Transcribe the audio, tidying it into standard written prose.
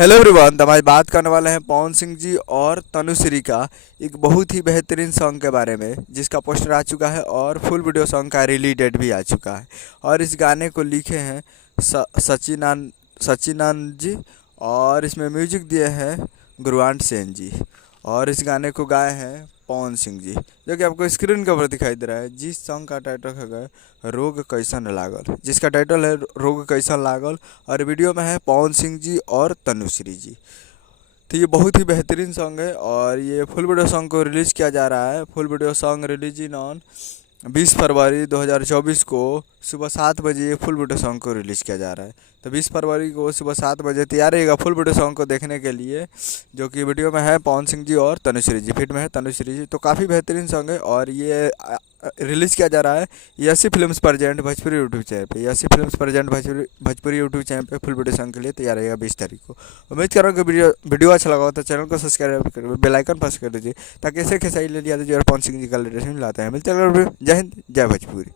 Hello everyone, तो हमारी बात करने वाले हैं पवन सिंह जी और तनुश्री का एक बहुत ही बेहतरीन सॉन्ग के बारे में, जिसका पोस्टर आ चुका है और फुल वीडियो सॉन्ग का रिलीज डेट भी आ चुका है। और इस गाने को लिखे हैं सचिनानंद जी, और इसमें म्यूजिक दिए हैं गुरवांट सेन जी, और इस गाने को गाए हैं पवन सिंह जी, जो कि आपको स्क्रीन के ऊपर दिखाई दे रहा है। जिस सॉन्ग का टाइटल है रोग कैसन लागल, जिसका टाइटल है रोग कैसन लागल, और वीडियो में है पवन सिंह जी और तनुश्री जी। तो ये बहुत ही बेहतरीन सॉन्ग है, और ये फुल वीडियो सॉन्ग को रिलीज़ किया जा रहा है। Full video song release in on 20 फरवरी 2024 को सुबह 7 बजे ये फुल वीडियो सॉन्ग को रिलीज़ किया जा रहा है। तो 20 फरवरी को सुबह 7 बजे तैयार रहेगा फुल वीडियो सॉन्ग को देखने के लिए, जो कि वीडियो में है पवन सिंह जी और तनुश्री जी, फिट में है तनुश्री जी। तो काफ़ी बेहतरीन सॉन्ग है, और ये रिलीज़ किया जा रहा है यसी films present Bhojpuri YouTube channel पे। यसी films present Bhojpuri YouTube channel पे फुल वीडियो सॉन्ग के लिए तैयार रहेगा 20 तारीख को। उम्मीद कर रहा हूँ कि वीडियो अच्छा लगा हो तो चैनल को सब्सक्राइब कर बेल आइकन प्रेस कर दीजिए, ताकि ऐसे खेसाई ले लिया जो पवन सिंह जी का लेटेस्ट लाते हैं। मिलते हैं, जय हिंद जय भोजपुरी।